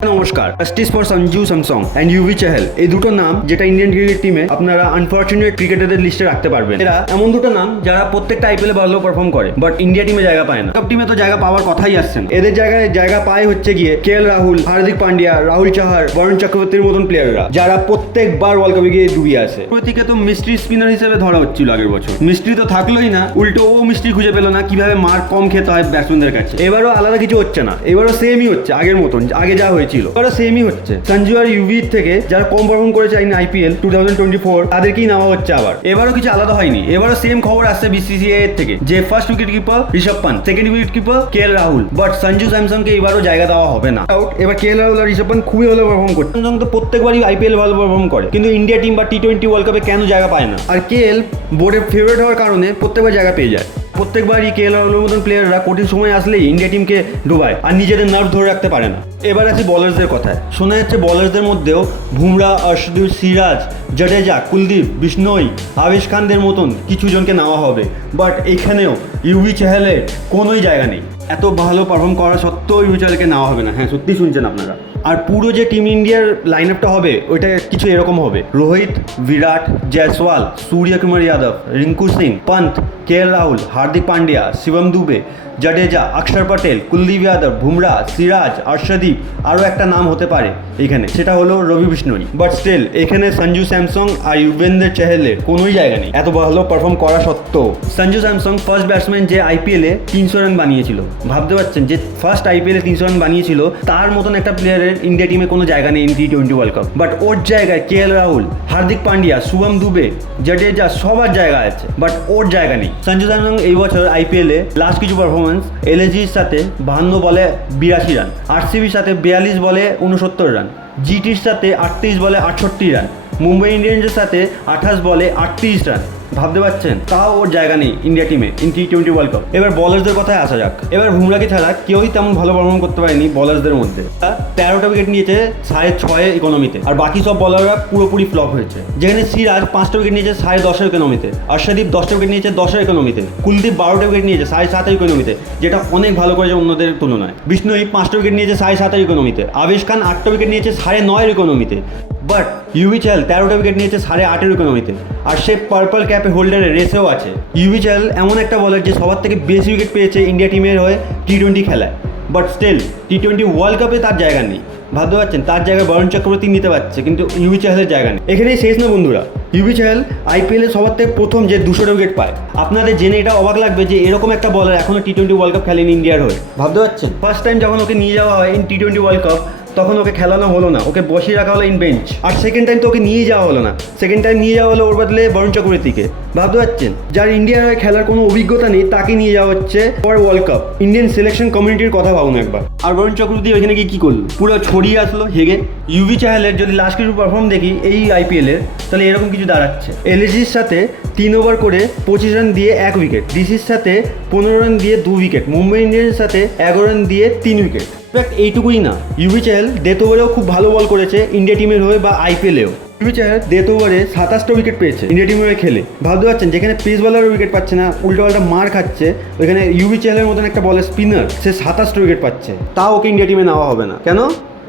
নমস্কার, justice for Sanju Samsung and UV Chahal এই দুটো নাম যেটা ইন্ডিয়ান ক্রিকেট টিমে আপনারা আনফরচুনেট ক্রিকেটারদের লিস্টে রাখতে পারবেন। এরা এমন দুটো নাম যারা প্রত্যেকটা আইপিএলে ভালো পারফর্ম করে, বাট ইন্ডিয়া টিমে জায়গা পায় না। সব টিমে তো জায়গা পাওয়ার কথাই আসছে না। এদের জায়গা পায় হচ্ছে গিয়ে কেএল রাহুল, হার্দিক পান্ডিয়া, রাহুল চাহার, বরুণ চক্রবর্তীর মতন প্লেয়াররা যারা প্রত্যেকবার ওয়ার্ল্ড কাপে গিয়ে ডুবিয়ে আসে। প্রতীকে তো মিস্ট্রি স্পিনার হিসেবে ধরা হচ্ছিল আগের বছর। মিস্ট্রি তো থাকলোই না, উল্টো ও মিস্ট্রি খুঁজে পেল না কিভাবে মার্ক কম খেতে হয় ব্যাটসম্যানদের কাছে। এবারও আলাদা কিছু হচ্ছে না, এবারও সেমই হচ্ছে আগের মতন, আগে যা হয়েছিল এবারও সেমই হচ্ছে। সঞ্জু আর ইউভি থেকে যারা কম পারফর্ম করেছে আইপিএল 2024 তাদেরকেই নেওয়া হচ্ছে আবার। এবারও কিছু আলাদা হয়নি, এবারও সেম খবর আসছে বিসিসিআই এর থেকে যে first wicket keeper Rishabh Pant, second wicket keeper KL Rahul, but Sanju স্যামসংকে এবারও জায়গা দেওয়া হবে না। এবার কেএল রাহুল আর ঋষভ পান্ত খুবই ভালো পারফর্ম করছে। স্যামসং তো প্রত্যেকবারই আইপিএল ভালো পারফর্ম করে, কিন্তু ইন্ডিয়া টিম বা টি20 ওয়ার্ল্ড কাপে কেন জায়গা পায় না? আর কেএল বোর্ডের ফেভারিট হওয়ার কারণে প্রত্যেকবার জায়গা পেয়ে যায়। প্রত্যেকবারই কেএল রাহুলের মতন প্লেয়াররা কঠিন সময় আসলেই ইন্ডিয়া টিমকে ডুবায় আর নিজেদের নার্ভ ধরে রাখতে পারে না। এবার আছে বোলারসদের কথায়। শোনা যাচ্ছে বোলারসদের মধ্যেও বুমরা, অর্শদীপ, সিরাজ, জাডেজা, কুলদীপ, বিষ্ণই, আবেশ খানদের মতন কিছু জনকে নেওয়া হবে, বাট এখানেও ইউভি চাহেলের কোনোই জায়গা নেই। এত ভালো পারফর্ম করা সত্ত্বেও ইউভি চাহেলকে নেওয়া হবে না। হ্যাঁ, সত্যি শুনছেন আপনারা। আর পুরো যে টিম ইন্ডিয়ার লাইন আপটা হবে ওইটা কিছু এরকম হবে: রোহিত, বিরাট, জয়সওয়াল, সূর্যকুমার যাদব, রিঙ্কু সিং, পন্ত, কেএল রাহুল, হার্দিক পান্ডিয়া, শিবম দুবে, জাডেজা, অক্ষর পটেল, কুলদীপ যাদব, বুমরা, সিরাজ, অর্শদীপ, আরও একটা নাম হতে পারে এখানে, সেটা হলো রবি বিষ্ণই। বাট স্টিল এখানে সঞ্জু স্যামসং আর ইউভেন্দ্র চাহেলের কোনোই জায়গা নেই এত ভালো পারফর্ম করা সত্ত্বেও। সঞ্জু স্যামসং ফার্স্ট ব্যাটসম্যান যে আইপিএলে 300 রান বানিয়েছিল। ভাবতে পারছেন যে ফার্স্ট আইপিএলে 300 রান বানিয়েছিল, তার মতন একটা প্লেয়ারের ইন্ডিয়া টিমে কোনো জায়গা নেই টি20 ওয়ার্ল্ড কাপ। বাট ওর জায়গায় কেএল রাহুল, হার্দিক পান্ডিয়া, শুভম দুবে, জাডেজা সবার জায়গা আছে, বাট ওর জায়গা নেই। সঞ্জু স্যামসং এই বছর আইপিএলে লাস্ট কিছু পারফরমেন্স এলএসজির সাথে 52 বলে 82 রান, আরসিবির সাথে 42 বলে 69 রান, জিটির সাথে 38 বলে 68 রান, মুম্বাই ইন্ডিয়ান্সের সাথে 28 বলে 38 রান। ভাবতে পারছেন, তাও ওর জায়গা নেই ইন্ডিয়া টিমে টি20 ওয়ার্ল্ড কাপ। এবার বলারসদের কথায় আসা যাক। এবার বুমরাকে ছাড়া কেউই তেমন ভালো পারফর্ম করতে পারেনি বলারসদের মধ্যে। 13টা উইকেট নিয়েছে 6.5 ইকোনমিতে, আর বাকি সব বলাররা পুরোপুরি ফ্লপ হয়েছে। যেখানে সিরাজ 5টা উইকেট নিয়েছে 10.5 ইকোনমিতে, অর্শদীপ 10টা উইকেট নিয়েছে 10 ইকোনমিতে, কুলদীপ 12টা উইকেট নিয়েছে 7.5 ইকোনমিতে, যেটা অনেক ভালো করেছে অন্যদের তুলনায়। বিষ্ণই 5টা উইকেট নিয়েছে 7.5 ইকোনমিতে, আবেশ খান 8টা উইকেট নিয়েছে 9.5 ইকোনমিতে, বাট ইউভি চাহেল 13টা উইকেট নিয়েছে 8.5 ইকোনমিতে, আর সে পার্পল ক্যাপে হোল্ডারের রেসেও আছে। ইউভি চাহেল এমন একটা বলার যে সবার থেকে বেশি উইকেট পেয়েছে ইন্ডিয়া টিমের হয়ে টি20 খেলায়, বাট স্টিল টি20 ওয়ার্ল্ড কাপে তার জায়গা নেই। ভাবতে পারছেন, তার জায়গায় বরুণ চক্রবর্তী নিতে পারছে, কিন্তু ইউভি চাহেলের জায়গা নেই। এখানেই শেষ না বন্ধুরা। ইউভি চাহেল আইপিএলে সবার থেকে প্রথম যে 200টা উইকেট পায়। আপনাদের জেনে এটা অবাক লাগবে যে এরকম একটা বলার এখনো টি20 ওয়ার্ল্ড কাপ খেলেনি ইন্ডিয়ার হয়ে। ভাবতে পারছেন, ফার্স্ট টাইম যখন ওকে নিয়ে যাওয়া হয় ইন টি20 ওয়ার্ল্ড কাপ, তখন ওকে খেলানো হলো না, ওকে বসিয়ে রাখা হলো ইন বেঞ্চ। আর সেকেন্ড টাইম তো ওকে নিয়ে যাওয়া হলো না, সেকেন্ড টাইম নিয়ে যাওয়া হলো ওর বদলে বরুণ চক্রবর্তীকে। ভাবতে পারছেন, যার ইন্ডিয়ার হয়ে খেলার কোনো অভিজ্ঞতা নেই তাকে নিয়ে যাওয়া হচ্ছে for world cup. Indian selection কমিউনিটির কথা ভাবুন একবার। আর বরুণ চক্রবর্তী ওইখানে গিয়ে কী করলো? পুরো ছড়িয়ে আসলো হেগে। ইউভি চাহেলের যদি লাস্ট কিছু পারফর্ম দেখি এই আইপিএলের, তাহলে এরকম কিছু দাঁড়াচ্ছে: এলএসজির সাথে 3 ওভার করে 25 রান দিয়ে 1 উইকেট, ডিসির সাথে 15 রান দিয়ে 2 উইকেট, মুম্বাই ইন্ডিয়ান্সের সাথে 11 রান দিয়ে 3 উইকেট। ইনফ্যাক্ট এইটুকুই না, ইউভি চাহেল ডেথ ওভারেও খুব ভালো বল করেছে ইন্ডিয়া টিমের হয়ে বা আইপিএলেও। ইউভি চাহেল ডেথ ওভারে 27টা উইকেট পেয়েছে ইন্ডিয়া টিমের হয়ে খেলে। ভাবতে পারছেন, যেখানে পেস বলারও উইকেট পাচ্ছে না, উল্টোপাল্টা মার খাচ্ছে, ওইখানে ইউভি চাহেলের মতন একটা বলের স্পিনার সে 27টা উইকেট পাচ্ছে, তাও ওকে ইন্ডিয়া টিমে নেওয়া হবে না কেন?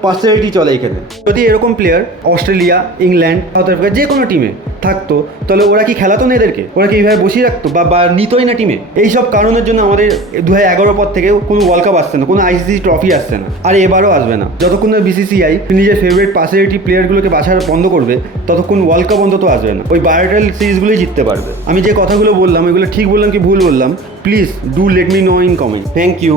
পার্সোনালিটি চলে এখানে। যদি এরকম player Australia, England, south Africa যে কোনো টিমে থাকতো, তাহলে ওরা কি খেলাতো না এদেরকে? ওরা কি এইভাবে বসিয়ে রাখতো বা নিতই না টিমে? এইসব কারণের জন্য আমাদের 2011 পর থেকে কোনো ওয়ার্ল্ড কাপ আসছে না, কোনো আইসিসি ট্রফি আসছে না, আর এবারও আসবে না। যতক্ষণ না বিসিসিআই নিজের ফেভারিট পার্সোনালিটি প্লেয়ারগুলোকে বাছাই বন্ধ করবে, ততক্ষণ ওয়ার্ল্ড কাপ অন্তত আসবে না। ওই বায়োটাল সিরিজগুলোই জিততে পারবে। আমি যে কথাগুলো বললাম এগুলো ঠিক বললাম কি ভুল বললাম, please do let me know in comment. Thank you.